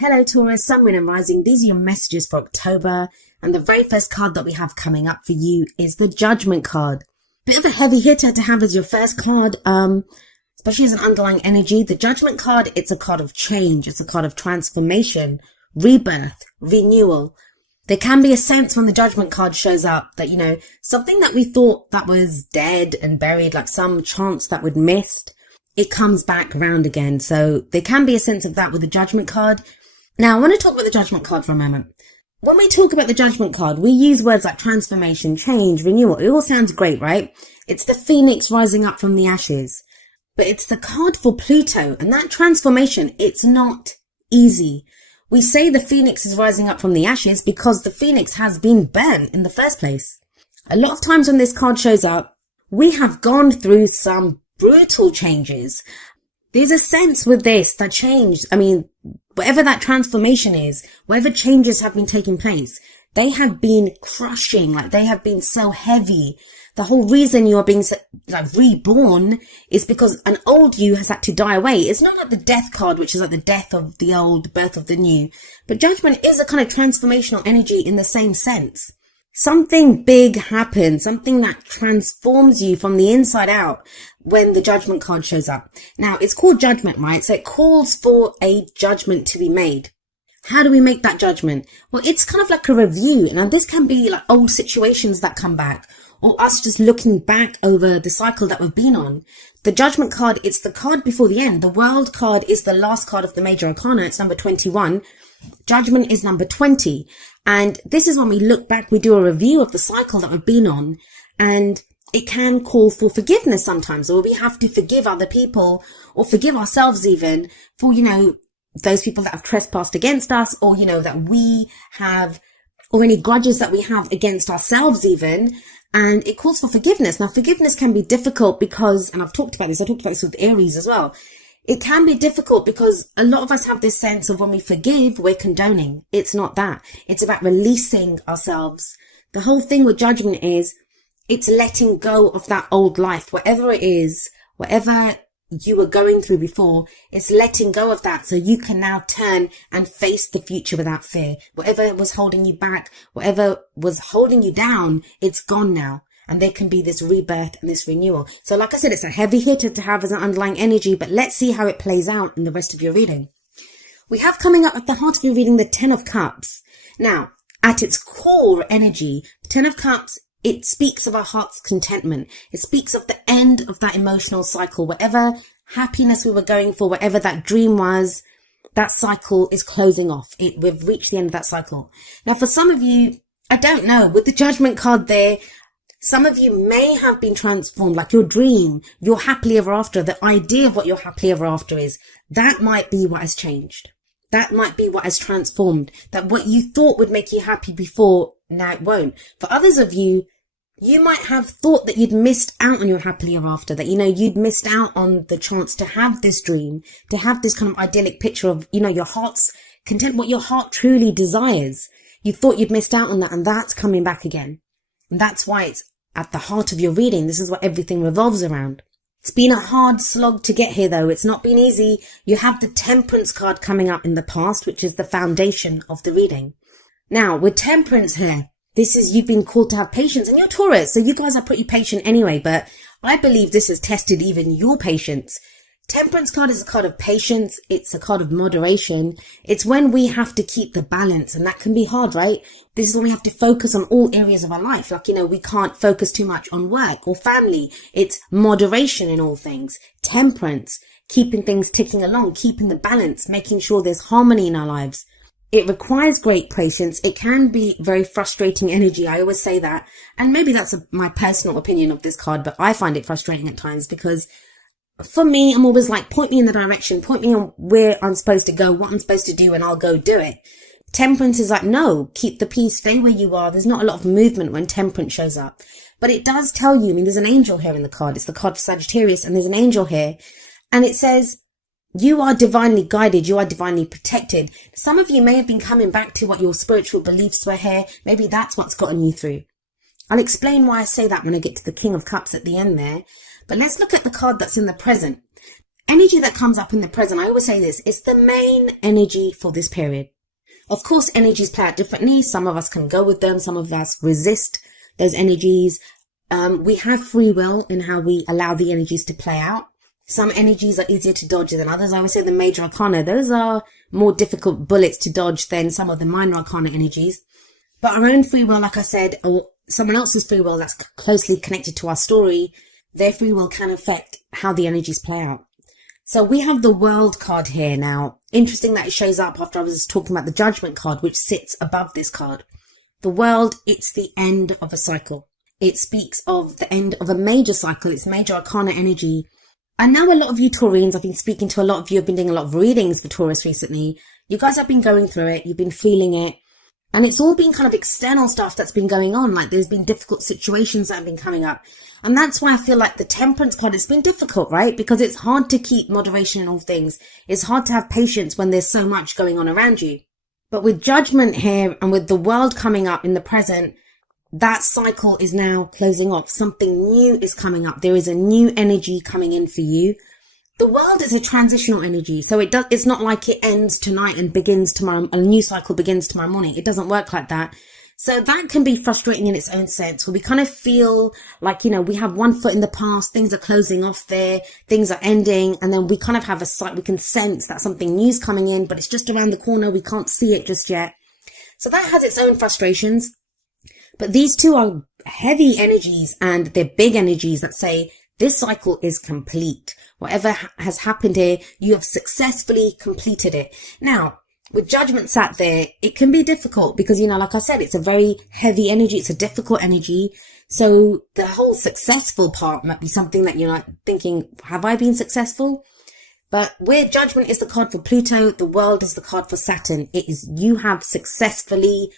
Hello Taurus, Sun, Moon and Rising. These are your messages for October. And the very first card that we have coming up for you is the Judgment card. Bit of a heavy hitter to have as your first card, especially as an underlying energy. The Judgment card, it's a card of change. It's a card of transformation, rebirth, renewal. There can be a sense when the Judgment card shows up that, something that we thought that was dead and buried, like some chance that we'd missed, it comes back around again. So there can be a sense of that with the Judgment card. Now, I want to talk about the Judgment card for a moment. When we talk about the Judgment card, we use words like transformation, change, renewal. It all sounds great, right? It's the phoenix rising up from the ashes. But it's the card for Pluto, and that transformation, it's not easy. We say the phoenix is rising up from the ashes because the phoenix has been burnt in the first place. A lot of times when this card shows up, we have gone through some brutal changes. There's a sense with this that change, whatever that transformation is, whatever changes have been taking place, they have been crushing, they have been so heavy. The whole reason you are being reborn is because an old you has had to die away. It's not like the death card, which is like the death of the old, birth of the new. But Judgment is a kind of transformational energy in the same sense. Something big happens, something that transforms you from the inside out when the Judgment card shows up. Now, it's called Judgment, right? So it calls for a judgment to be made. How do we make that judgment? Well, it's kind of like a review. Now, this can be like old situations that come back, or us just looking back over the cycle that we've been on. The Judgment card, it's the card before the end. The World card is the last card of the major arcana. It's number 21. Judgment is number 20. And this is when we look back, we do a review of the cycle that we've been on, and it can call for forgiveness sometimes, or we have to forgive other people or forgive ourselves even for, those people that have trespassed against us, or, that we have, or any grudges that we have against ourselves even. And it calls for forgiveness. Now, forgiveness can be difficult because, and I talked about this with Aries as well. It can be difficult because a lot of us have this sense of when we forgive, we're condoning. It's not that. It's about releasing ourselves. The whole thing with Judgment is it's letting go of that old life, whatever it is, whatever you were going through before, it's letting go of that so you can now turn and face the future without fear. Whatever was holding you back, whatever was holding you down, it's gone now. And there can be this rebirth and this renewal. So like I said, it's a heavy hitter to have as an underlying energy, but let's see how it plays out in the rest of your reading. We have coming up at the heart of your reading the Ten of Cups. Now, at its core energy, the Ten of Cups, it speaks of our heart's contentment. It speaks of the end of that emotional cycle. Whatever happiness we were going for, whatever that dream was, that cycle is closing off. We've reached the end of that cycle. Now, for some of you, I don't know, with the Judgment card there, some of you may have been transformed, like your dream, your happily ever after, the idea of what your happily ever after is. That might be what has changed. That might be what has transformed. That what you thought would make you happy before, now it won't. For others of you, you might have thought that you'd missed out on your happily ever after, that, you'd missed out on the chance to have this dream, to have this kind of idyllic picture of, your heart's content, what your heart truly desires. You thought you'd missed out on that, and that's coming back again. And that's why it's at the heart of your reading. This is what everything revolves around. It's been a hard slog to get here, though. It's not been easy. You have the Temperance card coming up in the past, which is the foundation of the reading. Now, with Temperance here, this is you've been called to have patience, and you're Taurus, so you guys are pretty patient anyway, but I believe this has tested even your patience. Temperance card is a card of patience. It's a card of moderation. It's when we have to keep the balance, and that can be hard, right? This is when we have to focus on all areas of our life. We can't focus too much on work or family. It's moderation in all things. Temperance, keeping things ticking along, keeping the balance, making sure there's harmony in our lives. It requires great patience. It can be very frustrating energy. I always say that. And maybe that's my personal opinion of this card, but I find it frustrating at times because for me, I'm always like, point me in the direction, point me on where I'm supposed to go, what I'm supposed to do, and I'll go do it. Temperance is like, no, keep the peace, stay where you are. There's not a lot of movement when Temperance shows up. But it does tell you, there's an angel here in the card. It's the card for Sagittarius, and there's an angel here. And it says, you are divinely guided. You are divinely protected. Some of you may have been coming back to what your spiritual beliefs were here. Maybe that's what's gotten you through. I'll explain why I say that when I get to the King of Cups at the end there. But let's look at the card that's in the present. energy that comes up in the present, I always say this, it's the main energy for this period. Of course, energies play out differently. Some of us can go with them. Some of us resist those energies. We have free will in how we allow the energies to play out. Some energies are easier to dodge than others. I would say the major arcana, those are more difficult bullets to dodge than some of the minor arcana energies. But our own free will, like I said, or someone else's free will that's closely connected to our story, their free will can affect how the energies play out. So we have the World card here now. Interesting that it shows up after I was talking about the Judgment card, which sits above this card. The World, it's the end of a cycle. It speaks of the end of a major cycle. It's major arcana energy. I know a lot of you Taurians, I've been speaking to a lot of you, I've been doing a lot of readings for Taurus recently. You guys have been going through it. You've been feeling it. And it's all been kind of external stuff that's been going on. Like there's been difficult situations that have been coming up. And that's why I feel like the Temperance card, it's been difficult, right? Because it's hard to keep moderation in all things. It's hard to have patience when there's so much going on around you. But with Judgment here and with the World coming up in the present, that cycle is now closing off. Something new is coming up. There is a new energy coming in for you. The World is a transitional energy. So it's not like it ends tonight and begins tomorrow. A new cycle begins tomorrow morning. It doesn't work like that. So that can be frustrating in its own sense, where we kind of feel like, we have one foot in the past, things are closing off there, things are ending, and then we kind of have we can sense that something new's coming in, but it's just around the corner. We can't see it just yet. So that has its own frustrations. But these two are heavy energies, and they're big energies that say this cycle is complete. Whatever has happened here, you have successfully completed it. Now, with Judgment sat there, it can be difficult because, like I said, it's a very heavy energy. It's a difficult energy. So the whole successful part might be something that you're like thinking, have I been successful? But where Judgment is the card for Pluto, the World is the card for Saturn. It is, you have successfully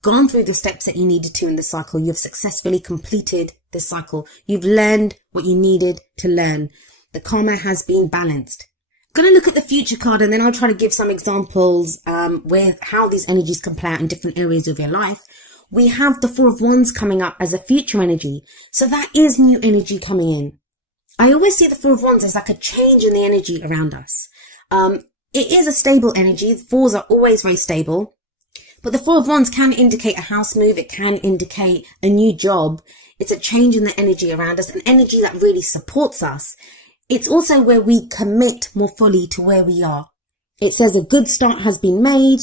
gone through the steps that you needed to in the cycle. You've successfully completed this cycle. You've learned what you needed to learn. The karma has been balanced. I'm going to look at the future card, and then I'll try to give some examples where how these energies can play out in different areas of your life. We have the Four of Wands coming up as a future energy. So that is new energy coming in. I always see the Four of Wands as like a change in the energy around us. It is a stable energy. The fours are always very stable. But the Four of Wands can indicate a house move. It can indicate a new job. It's a change in the energy around us, an energy that really supports us. It's also where we commit more fully to where we are. It says a good start has been made.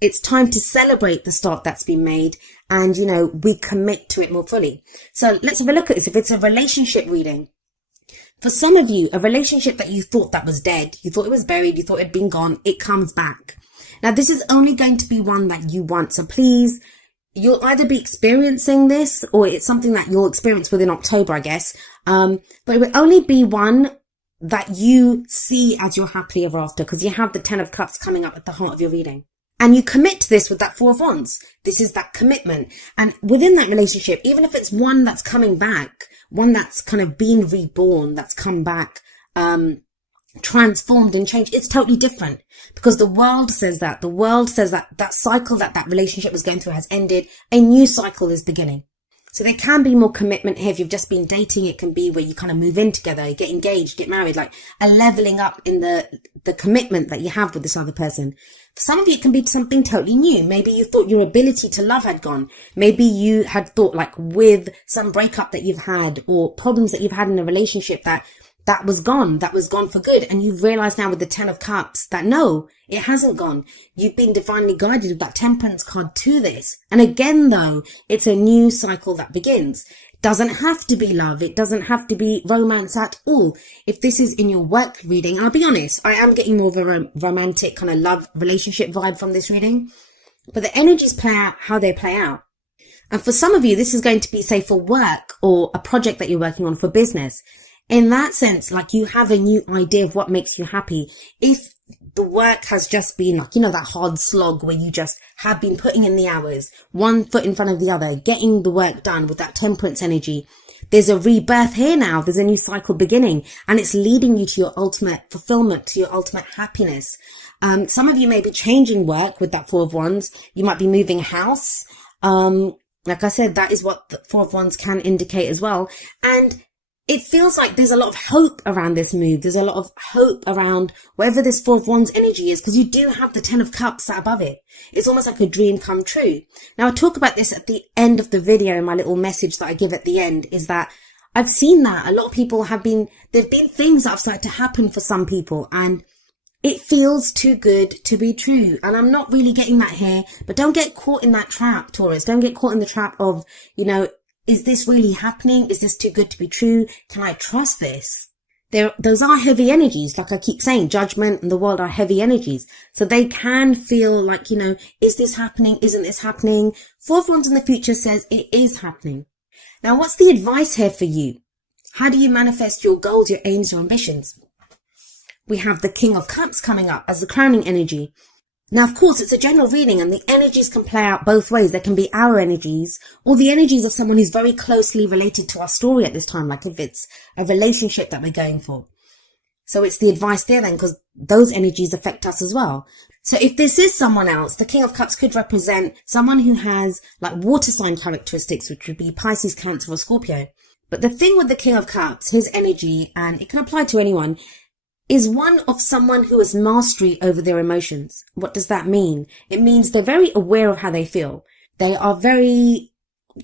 It's time to celebrate the start that's been made. And, we commit to it more fully. So let's have a look at this. If it's a relationship reading, for some of you, a relationship that you thought that was dead, you thought it was buried, you thought it had been gone, it comes back. Now, this is only going to be one that you want. So please, you'll either be experiencing this or it's something that you'll experience within October, I guess. But it will only be one that you see as your happily ever after, because you have the Ten of Cups coming up at the heart of your reading. And you commit to this with that Four of Wands. This is that commitment. And within that relationship, even if it's one that's coming back, one that's kind of been reborn, that's come back, transformed and changed, it's totally different, because the World says that. The World says that that cycle that relationship was going through has ended. A new cycle is beginning. So there can be more commitment here. If you've just been dating, it can be where you kind of move in together, get engaged, get married, like a leveling up in the commitment that you have with this other person. For some of you, it can be something totally new. Maybe you thought your ability to love had gone. Maybe you had thought, like, with some breakup that you've had or problems that you've had in a relationship, that was gone for good. And you've realized now with the Ten of Cups that no, it hasn't gone. You've been divinely guided with that Temperance card to this. And again, though, it's a new cycle that begins. Doesn't have to be love. It doesn't have to be romance at all. If this is in your work reading, I'll be honest, I am getting more of a romantic kind of love relationship vibe from this reading. But the energies play out how they play out. And for some of you, this is going to be, say, for work or a project that you're working on for business. In that sense, like, you have a new idea of what makes you happy. If the work has just been like, that hard slog where you just have been putting in the hours, one foot in front of the other, getting the work done with that Temperance energy, there's a rebirth here now. There's a new cycle beginning, and it's leading you to your ultimate fulfillment, to your ultimate happiness. Some of you may be changing work with that Four of Wands. You might be moving house. Like I said, that is what the Four of Wands can indicate as well. And it feels like there's a lot of hope around this move. There's a lot of hope around wherever this Four of Wands energy is, because you do have the Ten of Cups sat above it. It's almost like a dream come true. Now, I talk about this at the end of the video. My little message that I give at the end is that I've seen that a lot of people there've been things that have started to happen for some people, and it feels too good to be true. And I'm not really getting that here, but don't get caught in that trap, Taurus. Don't get caught in the trap of, is this really happening? Is this too good to be true? Can I trust this? Those are heavy energies. Like I keep saying, judgment and the world are heavy energies. So they can feel like, is this happening? Isn't this happening? Four of Wands in the future says it is happening. Now, what's the advice here for you? How do you manifest your goals, your aims, your ambitions? We have the King of Cups coming up as the crowning energy. Now, of course, it's a general reading and the energies can play out both ways. There can be our energies or the energies of someone who's very closely related to our story at this time, like if it's a relationship that we're going for. So it's the advice there then, because those energies affect us as well. So if this is someone else, the King of Cups could represent someone who has like water sign characteristics, which would be Pisces, Cancer or Scorpio. But the thing with the King of Cups, his energy, and it can apply to anyone, is one of someone who has mastery over their emotions. What does that mean? It means they're very aware of how they feel. They are very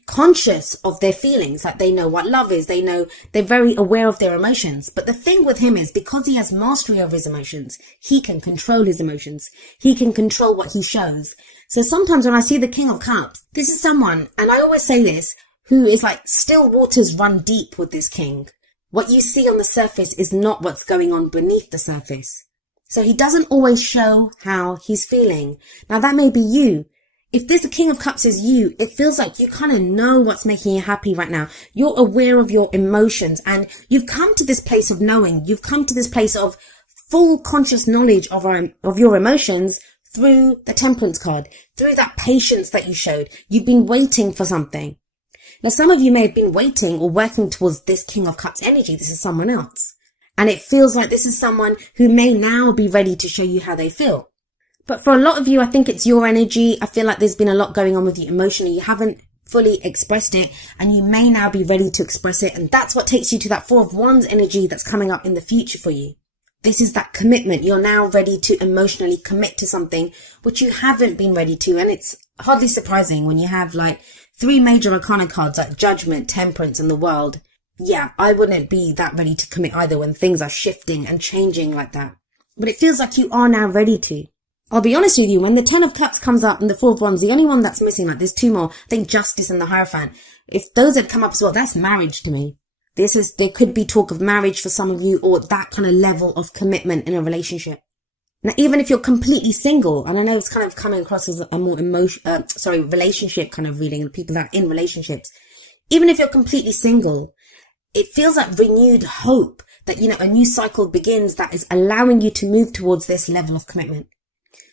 conscious of their feelings, like they know what love is. They're very aware of their emotions. But the thing with him is because he has mastery over his emotions, he can control his emotions. He can control what he shows. So sometimes when I see the King of Cups, this is someone, and I always say this, who is like still waters run deep with this king. What you see on the surface is not what's going on beneath the surface. So he doesn't always show how he's feeling. Now that may be you. If the King of Cups is you, it feels like you kind of know what's making you happy right now. You're aware of your emotions and you've come to this place of knowing. You've come to this place of full conscious knowledge of your emotions through the Temperance card, through that patience that you showed. You've been waiting for something. Now, some of you may have been waiting or working towards this King of Cups energy. This is someone else. And it feels like this is someone who may now be ready to show you how they feel. But for a lot of you, I think it's your energy. I feel like there's been a lot going on with you emotionally. You haven't fully expressed it and you may now be ready to express it. And that's what takes you to that Four of Wands energy that's coming up in the future for you. This is that commitment. You're now ready to emotionally commit to something which you haven't been ready to. And it's hardly surprising when you have like 3 major arcana cards like Judgment, Temperance and the World. Yeah, I wouldn't be that ready to commit either when things are shifting and changing like that. But it feels like you are now ready to. I'll be honest with you, when the Ten of Cups comes up and the Four of Wands, the only one that's missing, like there's 2 more, I think Justice and the Hierophant. If those had come up as well, that's marriage to me. There could be talk of marriage for some of you or that kind of level of commitment in a relationship. Now, even if you're completely single, and I know it's kind of coming across as a more relationship kind of reading, the people that are in relationships, even if you're completely single, it feels like renewed hope that, a new cycle begins that is allowing you to move towards this level of commitment.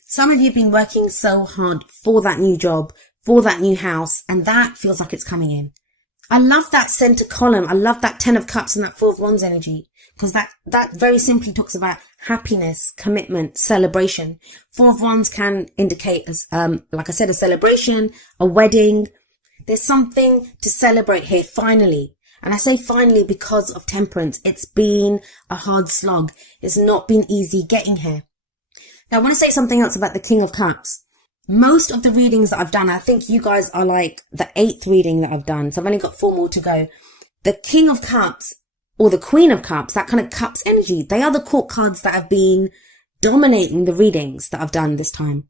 Some of you have been working so hard for that new job, for that new house, and that feels like it's coming in. I love that center column. I love that 10 of Cups and that 4 of Wands energy, because that very simply talks about happiness, commitment, celebration. 4 of Wands can indicate, as like I said, a celebration, a wedding. There's something to celebrate here, finally. And I say finally because of Temperance. It's been a hard slog. It's not been easy getting here. Now, I want to say something else about the King of Cups. Most of the readings that I've done, I think you guys are like the 8th reading that I've done. So I've only got 4 more to go. The King of Cups or the Queen of Cups, that kind of Cups energy, they are the court cards that have been dominating the readings that I've done this time.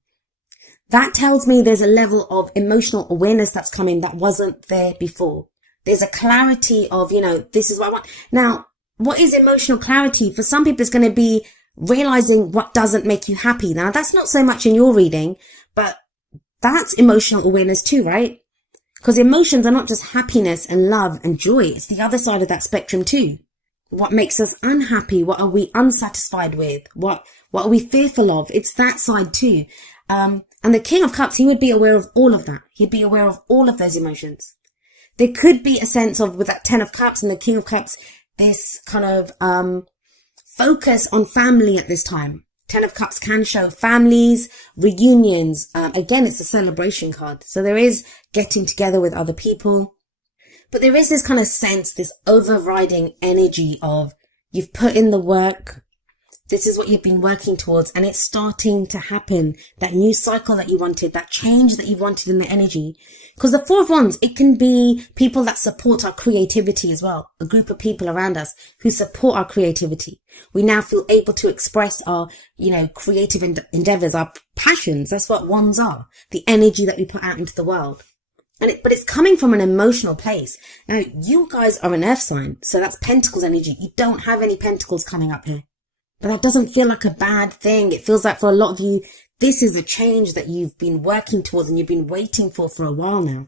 That tells me there's a level of emotional awareness that's coming that wasn't there before. There's a clarity of, this is what I want. Now, what is emotional clarity? For some people, it's going to be realizing what doesn't make you happy. Now, that's not so much in your reading, but that's emotional awareness too, right? Because emotions are not just happiness and love and joy. It's the other side of that spectrum too. What makes us unhappy? What are we unsatisfied with? What are we fearful of? It's that side too. And the King of Cups, he would be aware of all of that. He'd be aware of all of those emotions. There could be a sense of, with that 10 of Cups and the King of Cups, this kind of focus on family at this time. 10 of Cups can show families, reunions. Again, it's a celebration card. So there is getting together with other people. But there is this kind of sense, this overriding energy of you've put in the work. This is what you've been working towards, and it's starting to happen. That new cycle that you wanted, that change that you wanted in the energy. Because the Four of Wands, it can be people that support our creativity as well. A group of people around us who support our creativity. We now feel able to express our, creative endeavors, our passions. That's what wands are. The energy that we put out into the world. But it's coming from an emotional place. Now, you guys are an earth sign, so that's Pentacles energy. You don't have any Pentacles coming up here. But that doesn't feel like a bad thing. It feels like for a lot of you, this is a change that you've been working towards and you've been waiting for a while now.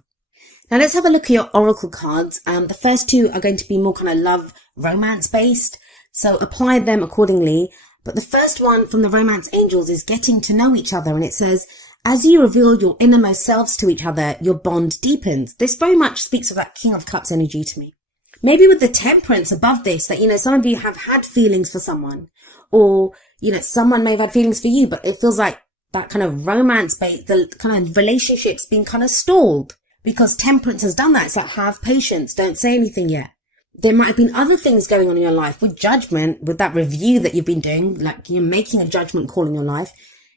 Now let's have a look at your oracle cards. The first two are going to be more kind of love, romance based. So apply them accordingly. But the first one from the romance angels is getting to know each other. And it says, as you reveal your innermost selves to each other, your bond deepens. This very much speaks of that King of Cups energy to me. Maybe with the Temperance above this, that, some of you have had feelings for someone. Or, someone may have had feelings for you, but it feels like that kind of romance bait, the kind of relationship's been kind of stalled because Temperance has done that. It's like, have patience. Don't say anything yet. There might have been other things going on in your life with Judgment, with that review that you've been doing, like you're making a judgment call in your life.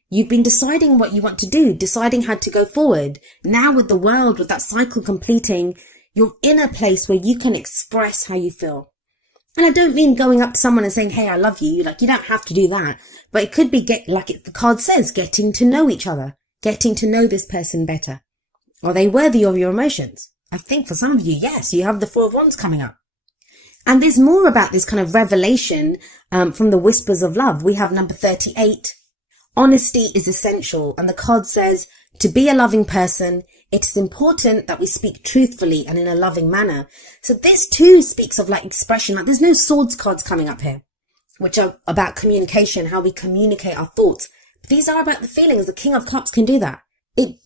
You've been deciding what you want to do, deciding how to go forward. Now with the World, with that cycle completing, you're in a place where you can express how you feel. And I don't mean going up to someone and saying, hey, I love you. Like, you don't have to do that. But it could be the card says, getting to know each other, getting to know this person better. Are they worthy of your emotions? I think for some of you, yes, you have the Four of Wands coming up. And there's more about this kind of revelation from the Whispers of Love. We have number 38. Honesty is essential. And the card says, to be a loving person, it is important that we speak truthfully and in a loving manner. So this too speaks of expression. There's no swords cards coming up here, which are about communication, how we communicate our thoughts. But these are about the feelings. The King of Cups can do that.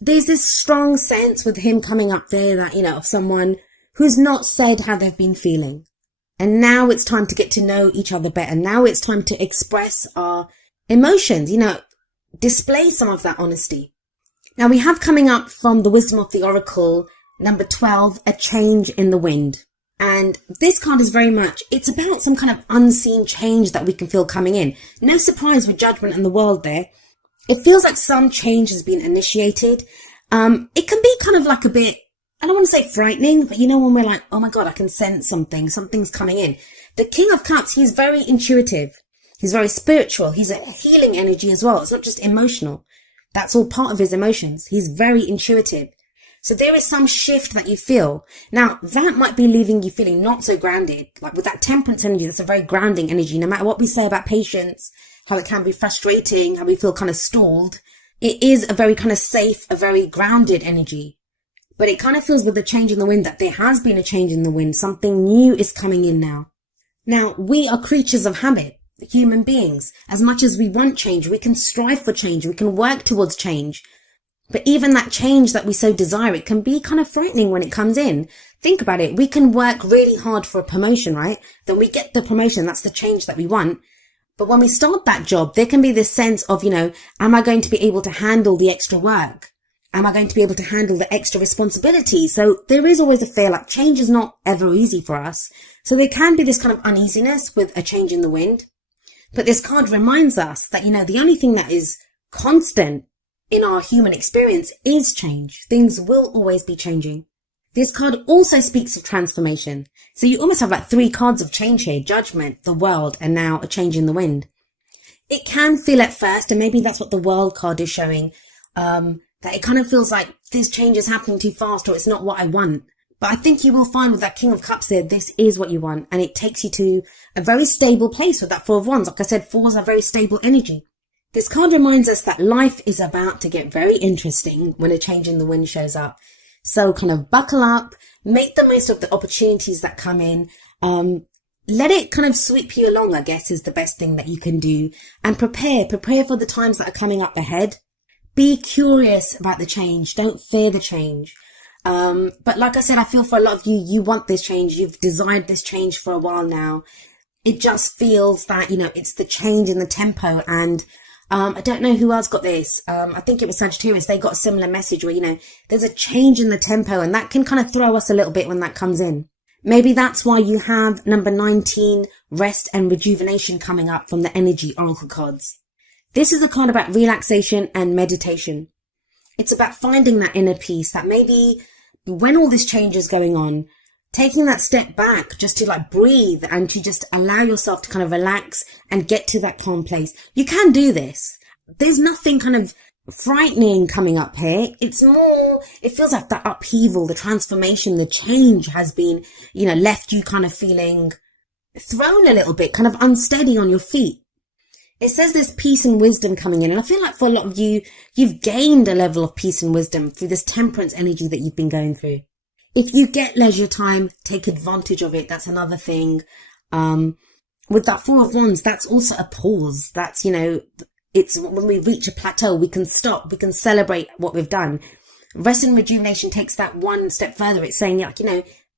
There's this strong sense with him coming up there that, of someone who's not said how they've been feeling. And now it's time to get to know each other better. Now it's time to express our emotions, display some of that honesty. Now we have coming up from the Wisdom of the Oracle, number 12, a change in the wind. And this card is very much, it's about some kind of unseen change that we can feel coming in. No surprise with Judgment and the World there. It feels like some change has been initiated. It can be kind of like a bit, I don't want to say frightening, but when we're like, oh my God, I can sense something's coming in. The King of Cups, he's very intuitive. He's very spiritual. He's a healing energy as well. It's not just emotional. That's all part of his emotions. He's very intuitive. So there is some shift that you feel. Now, that might be leaving you feeling not so grounded. Like with that Temperance energy, that's a very grounding energy. No matter what we say about patience, how it can be frustrating, how we feel kind of stalled, it is a very kind of safe, a very grounded energy. But it kind of feels with the change in the wind that there has been a change in the wind. Something new is coming in now. Now, we are creatures of habit. Human beings. As much as we want change, we can strive for change, we can work towards change. But even that change that we so desire, it can be kind of frightening when it comes in. Think about it. We can work really hard for a promotion, right? Then we get the promotion. That's the change that we want. But when we start that job, there can be this sense of, am I going to be able to handle the extra work? Am I going to be able to handle the extra responsibility? So there is always a fear, like change is not ever easy for us. So there can be this kind of uneasiness with a change in the wind. But this card reminds us that, the only thing that is constant in our human experience is change. Things will always be changing. This card also speaks of transformation. So you almost have 3 cards of change here: Judgment, the World, and now a change in the wind. It can feel at first, and maybe that's what the World card is showing, that it kind of feels like this change is happening too fast, or it's not what I want. But I think you will find with that King of Cups there, this is what you want. And it takes you to a very stable place with that Four of Wands. Like I said, fours are very stable energy. This card reminds us that life is about to get very interesting when a change in the wind shows up. So kind of buckle up, make the most of the opportunities that come in. Let it kind of sweep you along, I guess, is the best thing that you can do. And prepare for the times that are coming up ahead. Be curious about the change. Don't fear the change. But like I said, I feel for a lot of you, you want this change. You've desired this change for a while now. It just feels that, it's the change in the tempo, and I don't know who else got this. I think it was Sagittarius. They got a similar message where, there's a change in the tempo, and that can kind of throw us a little bit when that comes in. Maybe that's why you have number 19, rest and rejuvenation, coming up from the energy oracle cards. This is a card about relaxation and meditation. It's about finding that inner peace, that maybe when all this change is going on, taking that step back just to like breathe and to just allow yourself to kind of relax and get to that calm place. You can do this. There's nothing kind of frightening coming up here. It's more, it feels like that upheaval, the transformation, the change has been, left you kind of feeling thrown a little bit, kind of unsteady on your feet. It says there's peace and wisdom coming in. And I feel like for a lot of you, you've gained a level of peace and wisdom through this temperance energy that you've been going through. If you get leisure time, take advantage of it. That's another thing. With that Four of Wands, that's also a pause. That's, it's when we reach a plateau, we can stop, we can celebrate what we've done. Rest and rejuvenation takes that one step further. It's saying,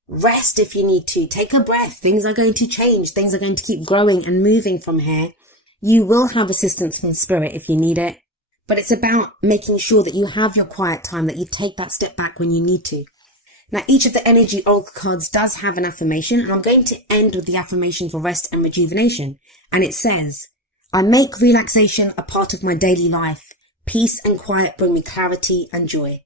rest if you need to. Take a breath. Things are going to change. Things are going to keep growing and moving from here. You will have assistance from spirit if you need it. But it's about making sure that you have your quiet time, that you take that step back when you need to. Now, each of the energy oracle cards does have an affirmation, and I'm going to end with the affirmation for rest and rejuvenation. And it says, I make relaxation a part of my daily life. Peace and quiet bring me clarity and joy.